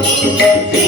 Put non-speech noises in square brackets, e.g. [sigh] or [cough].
Thank [laughs] you.